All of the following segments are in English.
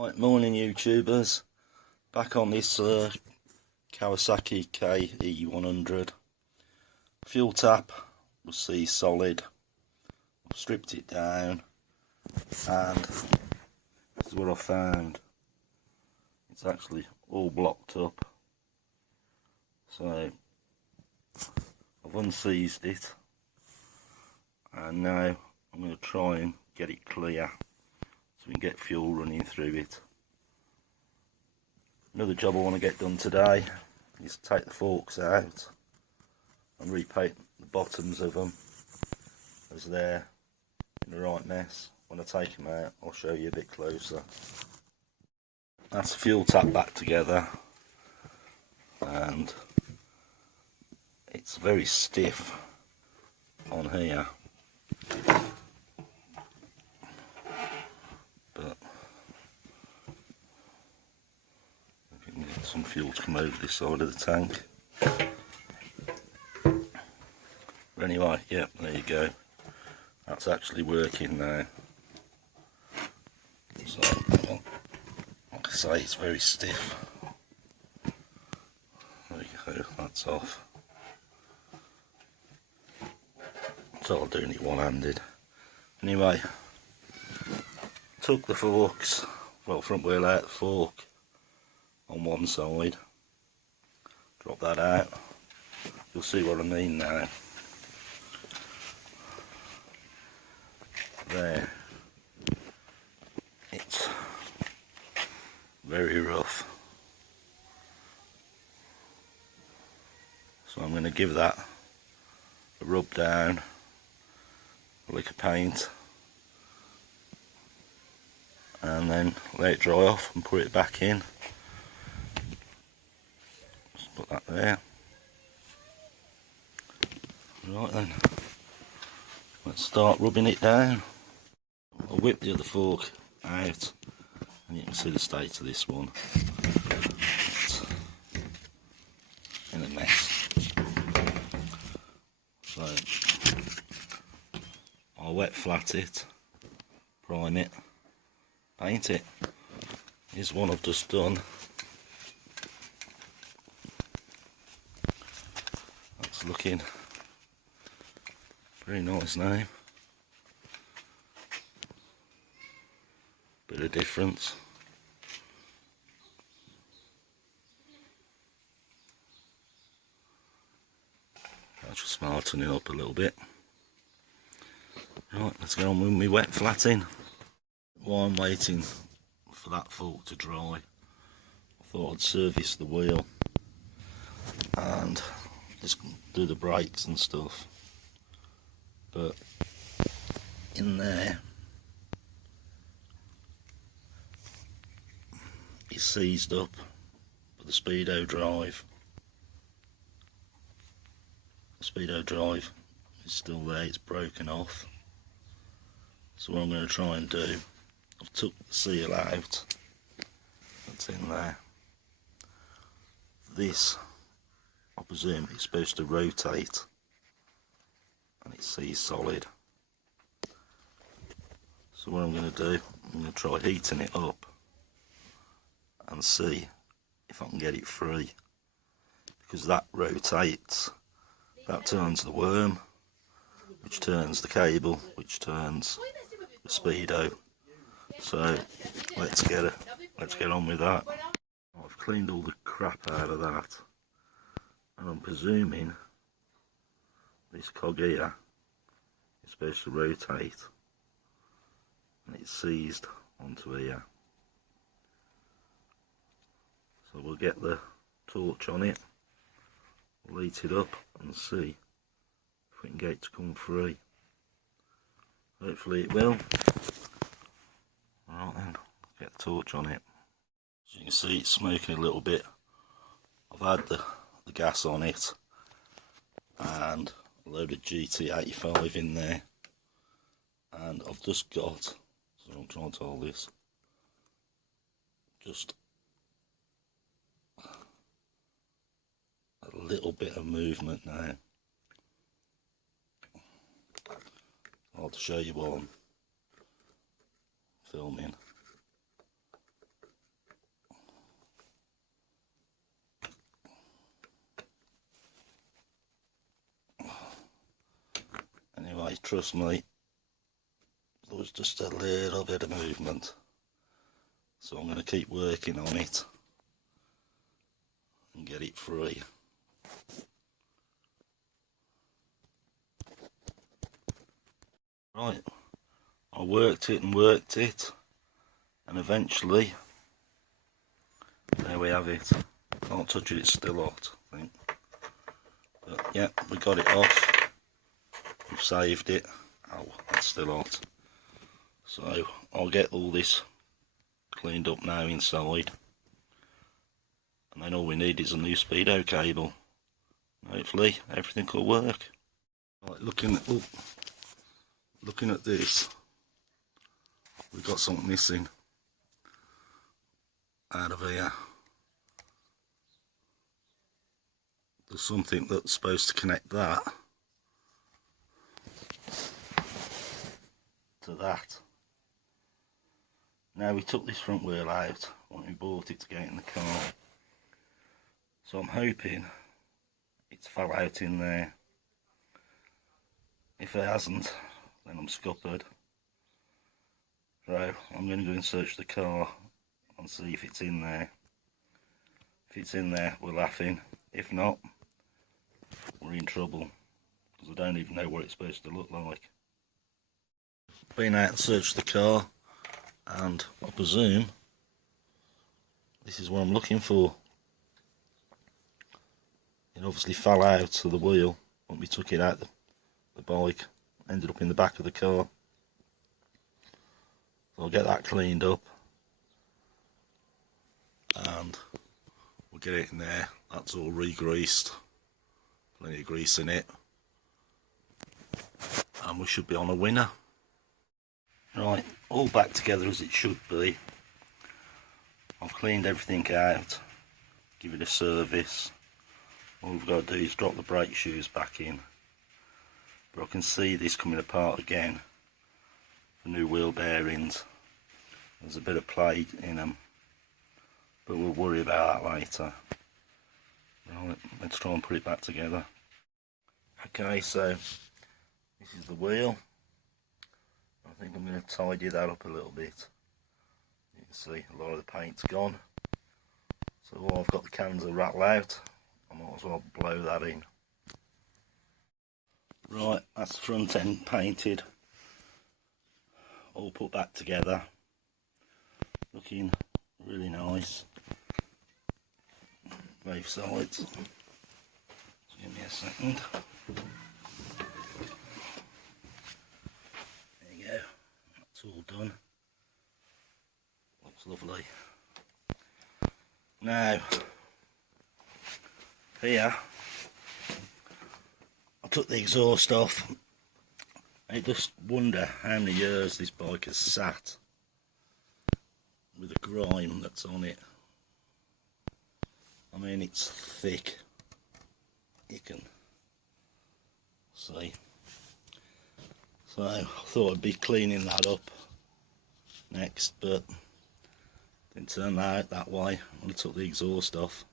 Right, morning YouTubers, back on this Kawasaki ke100. Fuel tap was C solid. I've stripped it down and this is what I found. It's actually all blocked up, so I've unseized it and now I'm going to try and get it clear so we can get fuel running through it. Another job I want to get done today is to take the forks out and repaint the bottoms of them as they're in the right mess. When I take them out, I'll show you a bit closer. That's the fuel tap back together, and it's very stiff on here, but if you can get some fuel to come over this side of the tank. But anyway, yeah, there you go. That's actually working now. So, well, like I say, it's very stiff. There you go, that's off. So I'm doing it one-handed. Anyway, took the forks, well, front wheel out the fork on one side, drop that out. You'll see what I mean now. There, it's very rough, so I'm going to give that a rub down, a lick of paint, and then let it dry off and put it back in. Just put that there. Right then, let's start rubbing it down. I'll whip the other fork out and you can see the state of this one. It's in a mess. So I'll wet flat it, prime it, paint it. Here's one I've just done. That's looking very nice now. Bit of difference. That's just smartening it up a little bit. Right, let's get on with my wet flatting. While I'm waiting for that fork to dry, I thought I'd service the wheel and just do the brakes and stuff. But in there, it's seized up with the speedo drive. The speedo drive is still there, it's broken off. So what I'm going to try and do, I've took the seal out that's in there. This, I presume, is supposed to rotate and it's seized solid. So what I'm going to do, I'm going to try heating it up and see if I can get it free, because that rotates, that turns the worm, which turns the cable, which turns the speedo. So let's get on with that. I've cleaned all the crap out of that, and I'm presuming this cog here is supposed to rotate and it's seized onto here. So we'll get the torch on it, we'll heat it up and see if we can get it to come free. Hopefully it will. Alright then, get the torch on it. As you can see, it's smoking a little bit. I've had the gas on it and a load of GT85 in there, and I've just got, so I'm trying to hold this, just a little bit of movement now. I'll have to show you while I'm filming. Anyway, trust me, there was just a little bit of movement, so I'm going to keep working on it and get it free. Right, I worked it, and eventually, there we have it. Can't touch it, it's still hot, I think. But yeah, we got it off. We've saved it. Oh, it's still hot. So I'll get all this cleaned up now inside. And then all we need is a new speedo cable. Hopefully everything will work. Right, looking at this, we've got something missing out of here. There's something that's supposed to connect that to that. Now we took this front wheel out when we bought it to get it in the car, so I'm hoping it's fell out in there. If it hasn't, then I'm scuppered. So I'm going to go and search the car and see if it's in there. If it's in there, we're laughing. If not, we're in trouble, because I don't even know what it's supposed to look like. Been out and searched the car, and I presume this is what I'm looking for. It obviously fell out of the wheel when we took it out the bike, ended up in the back of the car. So I'll get that cleaned up and we'll get it in there. That's all re-greased, plenty of grease in it, and we should be on a winner. Right, all back together as it should be. I've cleaned everything out, give it a service. All we've got to do is drop the brake shoes back in. But I can see this coming apart again. The new wheel bearings. There's a bit of play in them, but we'll worry about that later. Right, let's try and put it back together. Okay, so this is the wheel. I think I'm going to tidy that up a little bit. You can see a lot of the paint's gone. So while I've got the cans of rattle out, I might as well blow that in. Right, that's the front end painted, all put back together, looking really nice, both sides. Just give me a second. There you go, that's all done. Looks lovely. Now, here I took the exhaust off. I just wonder how many years this bike has sat with the grime that's on it. I mean, it's thick, you can see. So I thought I'd be cleaning that up next, but didn't turn out that way when I took the exhaust off.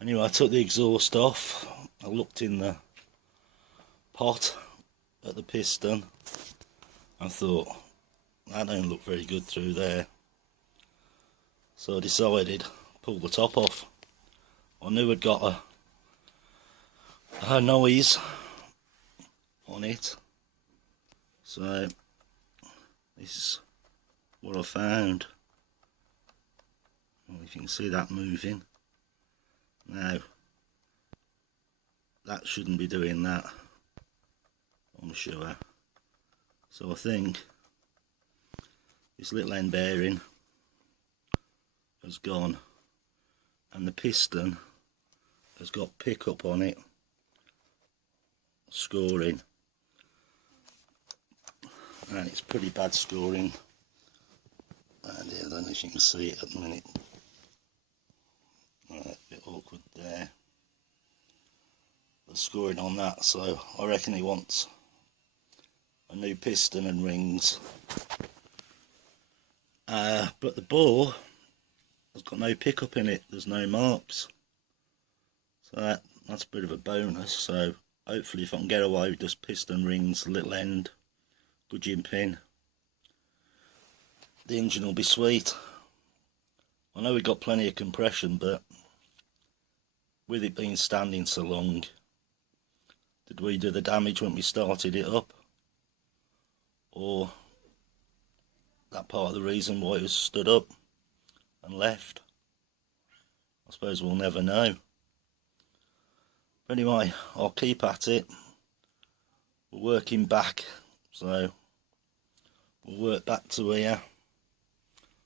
Anyway, I took the exhaust off, I looked in the pot at the piston and thought, that don't look very good through there. So I decided to pull the top off. I knew I'd got a noise on it. So this is what I found. Well, if you can see that moving. Now, that shouldn't be doing that, I'm sure. So I think this little end bearing has gone, and the piston has got pickup on it, scoring, and it's pretty bad scoring. And I don't know if you can see it at the minute. Right, a bit awkward there. The scoring on that, so I reckon he wants a new piston and rings. But the bore has got no pickup in it, there's no marks. So that's a bit of a bonus, so hopefully if I can get away with just piston rings, little end, gudgeon pin, the engine will be sweet. I know we got plenty of compression, but with it being standing so long, did we do the damage when we started it up? Or that part of the reason why it was stood up and left? I suppose we'll never know. But anyway, I'll keep at it. We're working back, so we'll work back to here.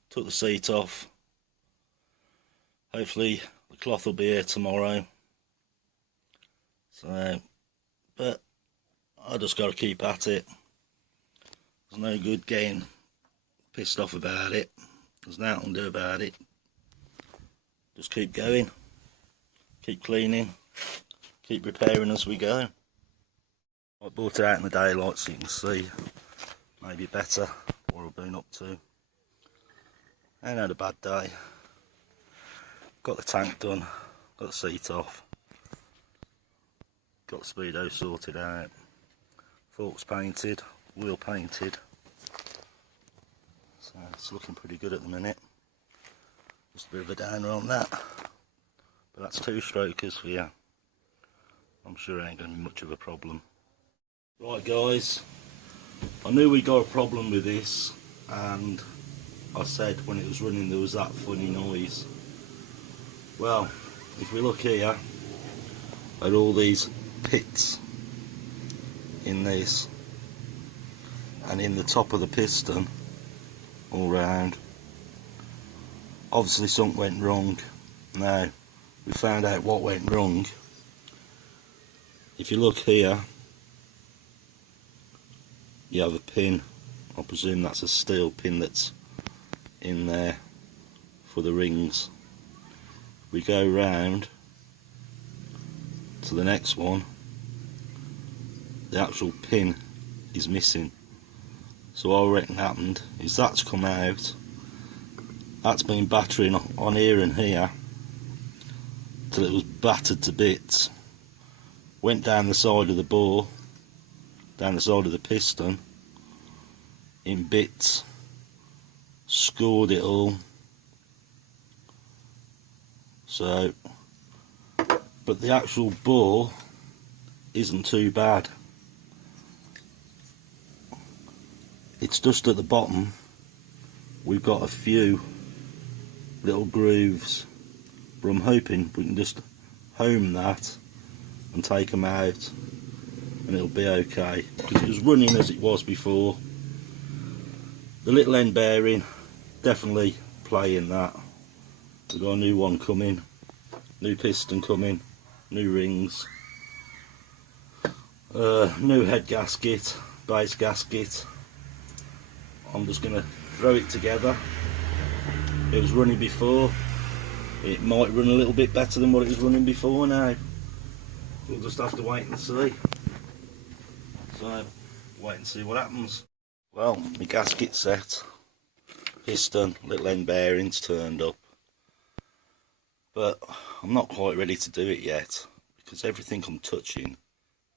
Took the seat off. Hopefully the cloth will be here tomorrow. So, but I just got to keep at it. There's no good getting pissed off about it. There's nothing to do about it. Just keep going, keep cleaning, keep repairing as we go. I brought it out in the daylight so you can see maybe better what I've been up to. Ain't had a bad day. Got the tank done, got the seat off, got the speedo sorted out, forks painted, wheel painted. So it's looking pretty good at the minute. Just a bit of a downer on that, but that's 2-strokers for you. I'm sure it ain't going to be much of a problem. Right guys, I knew we got a problem with this, and I said when it was running there was that funny noise. Well, if we look here at all these pits in this and in the top of the piston all round, obviously something went wrong. Now we found out what went wrong. If you look here, you have a pin. I presume that's a steel pin that's in there for the rings. We go round to the next one, the actual pin is missing. So all I reckon happened is that's come out, that's been battering on here and here till it was battered to bits, went down the side of the bore, down the side of the piston in bits, scored it all. So, but the actual bore isn't too bad. It's just at the bottom we've got a few little grooves, but I'm hoping we can just home that and take them out and it'll be okay, because it was running as it was before. The little end bearing, definitely playing that. We've got a new one coming, new piston coming, new rings, new head gasket, base gasket. I'm just going to throw it together. It was running before, it might run a little bit better than what it was running before now. We'll just have to wait and see. So, wait and see what happens. Well, my gasket set, piston, little end bearings turned up. But I'm not quite ready to do it yet, because everything I'm touching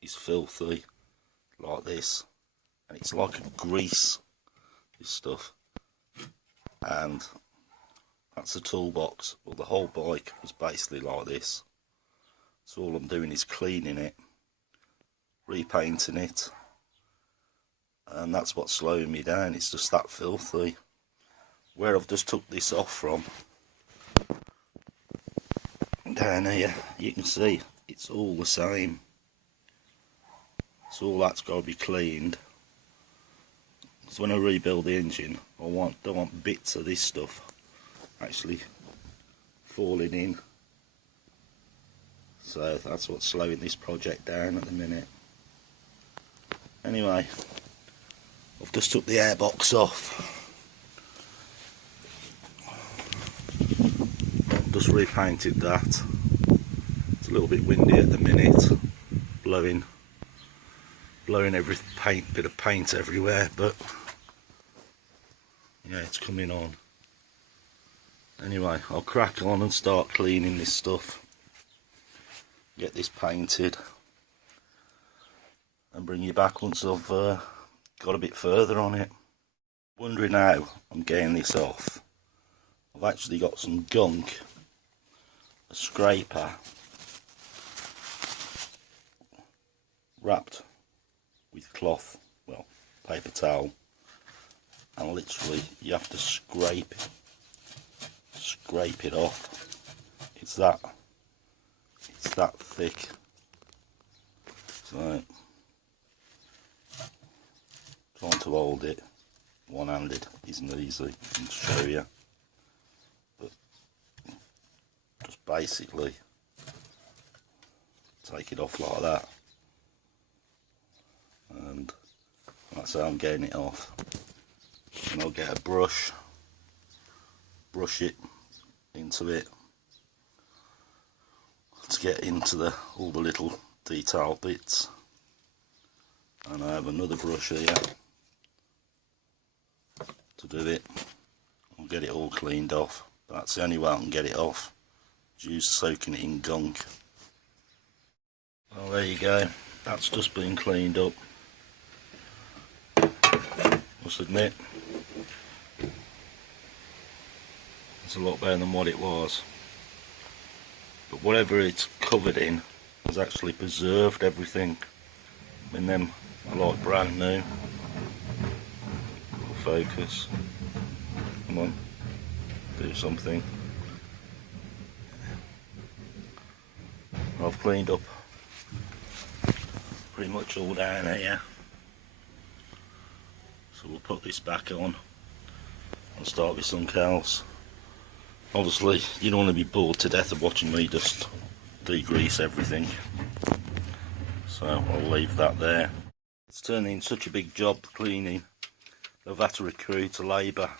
is filthy, like this. And it's like a grease, this stuff. And that's the toolbox. Well, the whole bike was basically like this. So all I'm doing is cleaning it, repainting it. And that's what's slowing me down, it's just that filthy. Where I've just took this off from, down here, you can see it's all the same. So all that's got to be cleaned. So when I rebuild the engine, I don't want bits of this stuff actually falling in. So that's what's slowing this project down at the minute. Anyway, I've just took the airbox off. Just repainted that. It's a little bit windy at the minute, blowing every bit of paint everywhere, but yeah, it's coming on. Anyway, I'll crack on and start cleaning this stuff, get this painted, and bring you back once I've got a bit further on it. Wondering how I'm getting this off. I've actually got some gunk, a scraper, wrapped with cloth, well, paper towel, and literally you have to scrape it off. It's that thick. So trying to hold it one-handed isn't easy, I can show you, but just basically take it off like that, and that's how I'm getting it off. And I'll get a brush it into it to get into all the little detail bits, and I have another brush here to do it. I'll get it all cleaned off. That's the only way I can get it off, use soaking it in gunk. Well, there you go, that's just been cleaned up. Must admit, it's a lot better than what it was, but whatever it's covered in has actually preserved everything. I mean, them are like brand new. Focus, come on, do something. I've cleaned up pretty much all down here, so we'll put this back on and start with something else. Obviously you don't want to be bored to death of watching me just degrease everything, so I'll leave that there. It's turning such a big job cleaning, I've had to recruit a labour.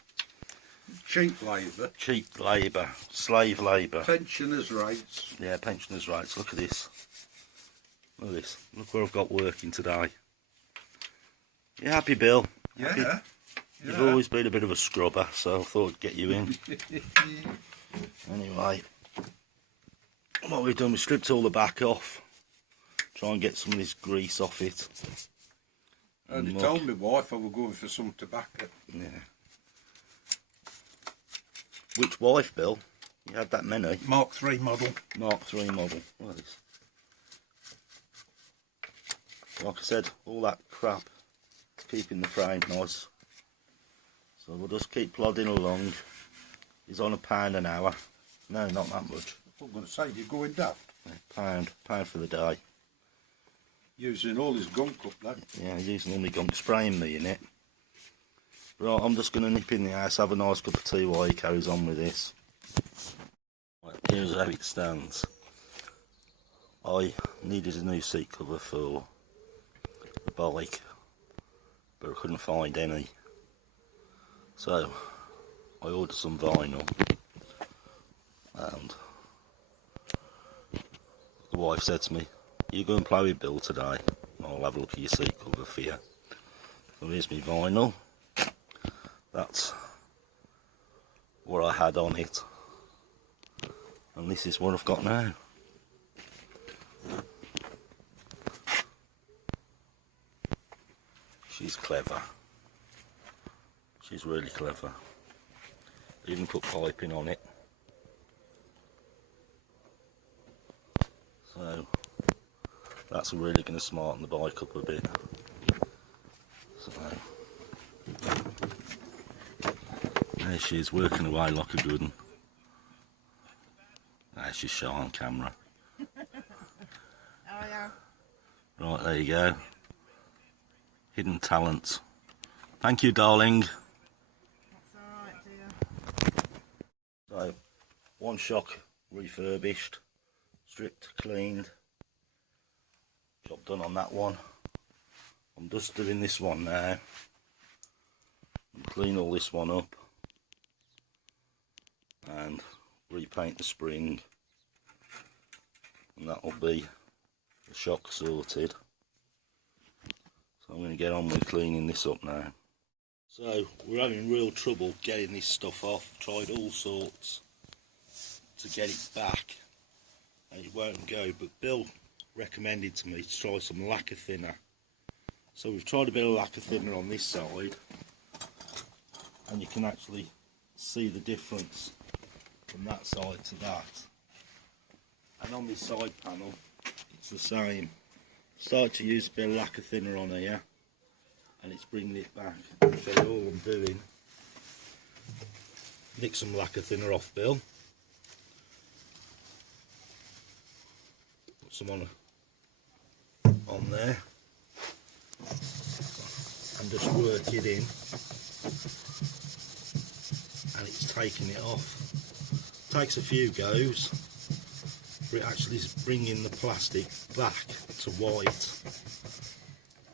Cheap labour. Cheap labour, slave labour. Pensioners' rights. Yeah, pensioners' rights. Look at this. Look at this. Look where I've got working today. You happy, Bill? Yeah. Happy? You've always been a bit of a scrubber, so I thought I'd get you in. Anyway, what we've done, we stripped all the back off. Try and get some of this grease off it. And they told my wife I was going for some tobacco. Yeah. Which wife, Bill? You had that many? Mark III model. Mark III model. What is this? Like I said, all that crap is keeping the frame nice. So we'll just keep plodding along. He's on £1 an hour. No, not that much. I'm going to say, you're going daft. Yeah, pound for the day. Using all his gunk up then. Yeah, using all my gunk, spraying me in it. Right, I'm just going to nip in the house, have a nice cup of tea while he carries on with this. Right, here's how it stands. I needed a new seat cover for the bike, but I couldn't find any. So, I ordered some vinyl, and the wife said to me, "You go and play with Bill today, I'll have a look at your seat cover for you." So here's my vinyl. That's what I had on it, and this is what I've got now. She's clever. She's really clever. Even put piping on it. So that's really going to smarten the bike up a bit. So there she is, working away like a good one. There she's shy on camera. Oh yeah. Right, there you go. Hidden talent. Thank you, darling. That's alright, dear. So, one shock refurbished, stripped, cleaned. Job done on that one. I'm just doing this one now. Clean all this one up and repaint the spring, and that'll be the shock sorted. So I'm going to get on with cleaning this up now. So we're having real trouble getting this stuff off. Tried all sorts to get it back and it won't go, but Bill recommended to me to try some lacquer thinner So we've tried a bit of lacquer thinner on this side, and you can actually see the difference from that side to that. And on this side panel, it's the same. Start to use a bit of lacquer thinner on here, and it's bringing it back. I'll show you all I'm doing. Nick some lacquer thinner off Bill. Put some on there. And just work it in. And it's taking it off. Takes a few goes, but it actually is bringing the plastic back to white.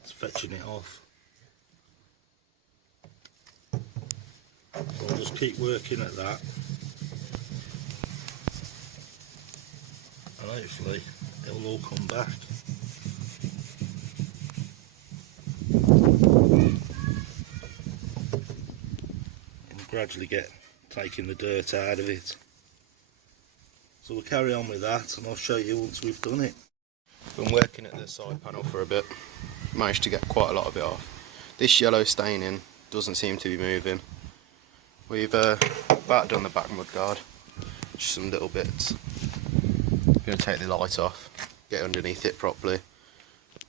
It's fetching it off. So I'll just keep working at that, and hopefully it'll all come back. And gradually get taking the dirt out of it. So we'll carry on with that, and I'll show you once we've done it. Been working at the side panel for a bit, managed to get quite a lot of it off. This yellow staining doesn't seem to be moving. We've about done the back mudguard, just some little bits. Going to take the light off, get underneath it properly.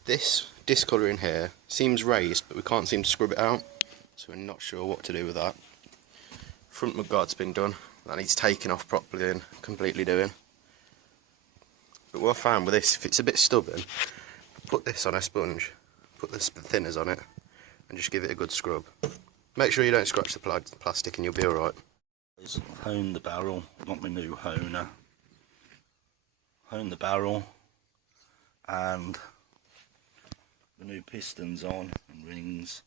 This discolouring here seems raised, but we can't seem to scrub it out, so we're not sure what to do with that. Front mudguard's been done, that needs taking off properly and completely doing. But what I found with this, if it's a bit stubborn, put this on a sponge, put the thinners on it, and just give it a good scrub. Make sure you don't scratch the plastic and you'll be alright. I've honed the barrel, got my new honer. Honed the barrel, and the new pistons on and rings.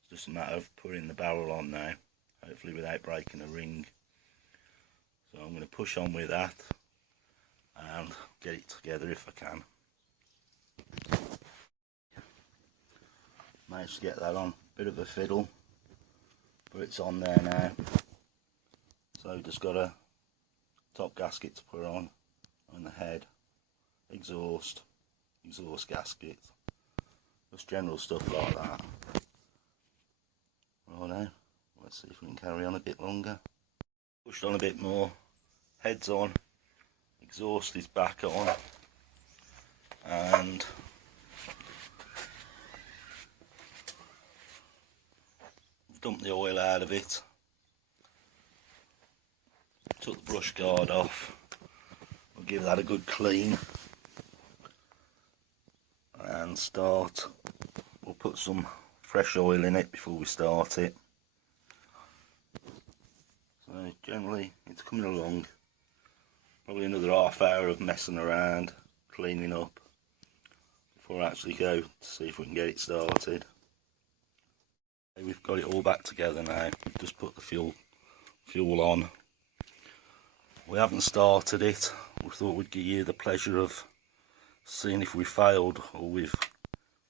It's just a matter of putting the barrel on now, hopefully without breaking a ring. So I'm going to push on with that and get it together if I can. Managed to get that on, bit of a fiddle, but it's on there now. So just got a top gasket to put on the head, exhaust gasket, just general stuff like that. Righto, let's see if we can carry on a bit longer. Pushed on a bit more, head's on, exhaust is back on, and dumped the oil out of it, took the brush guard off. We'll give that a good clean and start. We'll put some fresh oil in it before we start it. So generally it's coming along. Probably another half hour of messing around, cleaning up, before I actually go to see if we can get it started. We've got it all back together now. We've just put the fuel on. We haven't started it. We thought we'd give you the pleasure of seeing if we failed or we've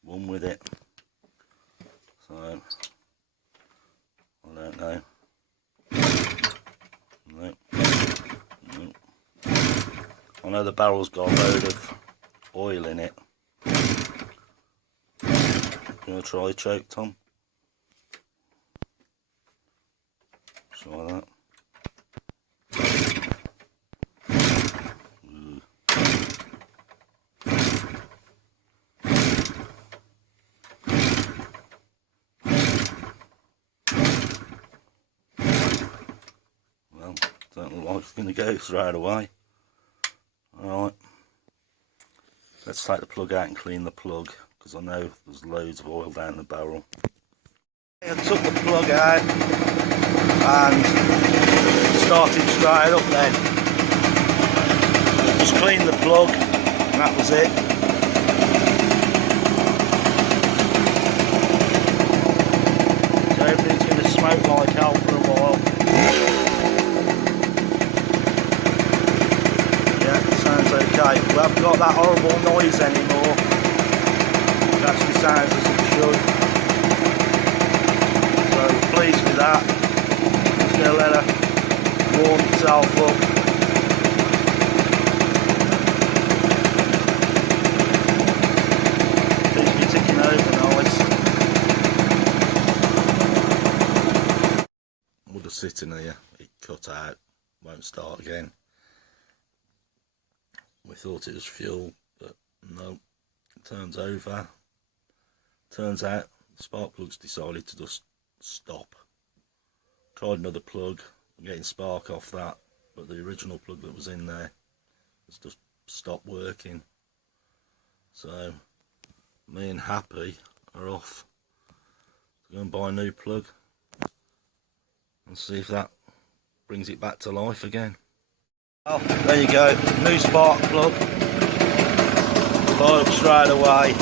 won with it. So I don't know. No. I know the barrel's got a load of oil in it. You want to try choke, Tom? Try that. Well, don't look like it's going to go straight away. Alright, let's take the plug out and clean the plug, because I know there's loads of oil down the barrel. I took the plug out and started straight up then. Just cleaned the plug and that was it. So everything's going to smoke like hell for a while. Yeah, it sounds okay. We haven't got that horrible noise anymore. It actually sounds as it should. So pleased with that. Just going to let her warm itself up. Seems to be ticking over nice. sitting here, it cut out, won't start again. We thought it was fuel, but no, it turns over. Turns out the spark plugs decided to just stop. Tried another plug, I'm getting spark off that, but the original plug that was in there has just stopped working. So me and Happy are off to go and buy a new plug and see if that brings it back to life again. Well, there you go, new spark plug. Fired up straight away.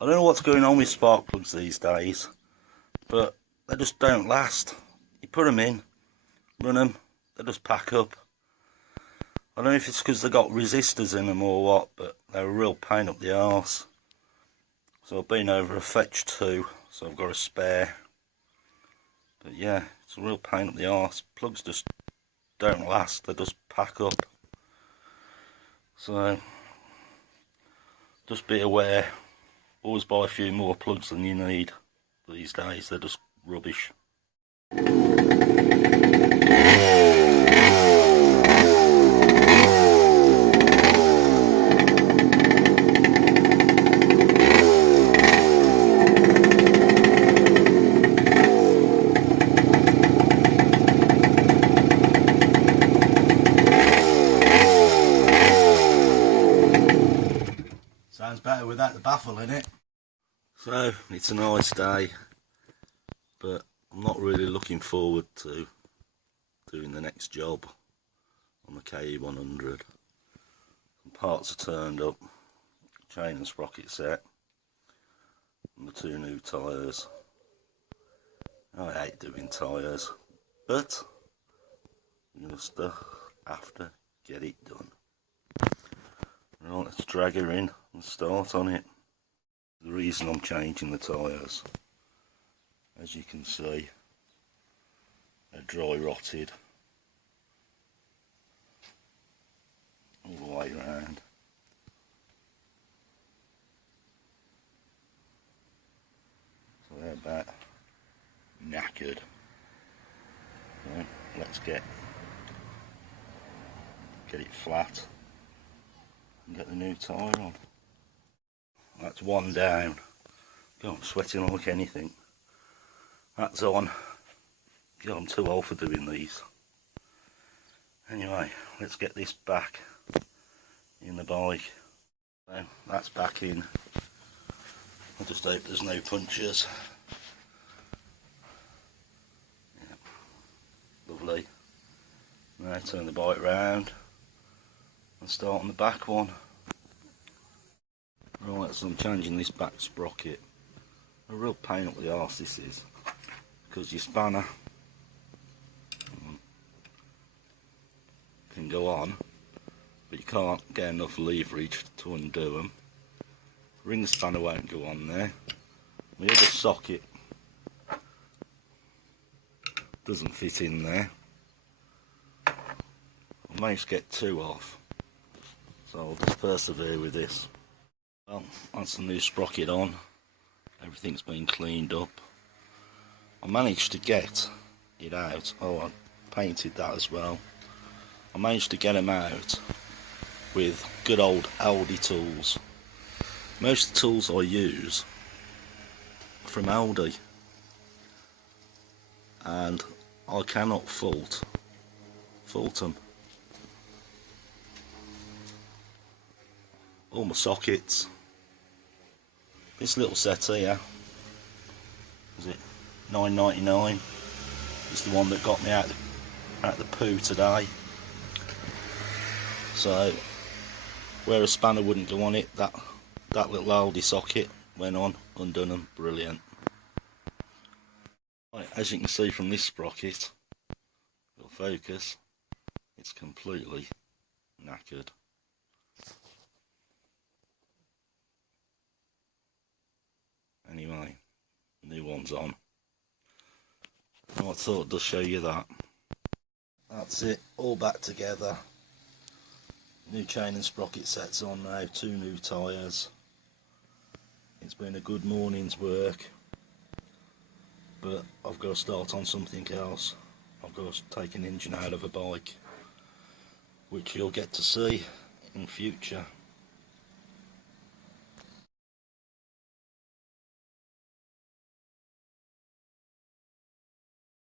I don't know what's going on with spark plugs these days, but they just don't last. You put them in, run them, they just pack up. I don't know if it's because they've got resistors in them or what, but they're a real pain up the arse. So I've been over a fetch 2, so I've got a spare. But yeah, it's a real pain up the arse. Plugs just don't last, they just pack up. So just be aware, always buy a few more plugs than you need these days, they're just rubbish. Sounds better without the baffle in it. So, it's a nice day, but I'm not really looking forward to doing the next job on the ke100. Some parts are turned up, chain and sprocket set, and the 2 new tyres. I hate doing tyres, but you just have to get it done. Right, let's drag her in and start on it. The reason I'm changing the tyres, as you can see, they're dry rotted all the way around. So they're about knackered. So let's get it flat and get the new tyre on. That's one down. God, I'm sweating like anything. That's on. God, I'm too old for doing these. Anyway, let's get this back in the bike. So, that's back in. I just hope there's no punctures. Yeah. Lovely. Now turn the bike round and start on the back one. Right, so I'm changing this back sprocket. A real pain up the arse this is, because your spanner can go on, but you can't get enough leverage to undo them. Ring spanner won't go on there. The other socket doesn't fit in there. I managed to get 2 off, so I'll just persevere with this. Well, that's the new sprocket on. Everything's been cleaned up. I managed to get it out. Oh, I painted that as well. I managed to get them out with good old Aldi tools. Most of the tools I use are from Aldi, and I cannot fault them. All my sockets. This little set here, was it $9.99? It's the one that got me out the poo today. So where a spanner wouldn't go on it, that little Aldi socket went on, undone them, brilliant. Right, as you can see from this sprocket, it'll focus, it's completely knackered. Anyway, new one's on. I thought I'd just show you that. That's it, all back together. New chain and sprocket sets on now, 2 new tyres. It's been a good morning's work, but I've got to start on something else. I've got to take an engine out of a bike, which you'll get to see in future.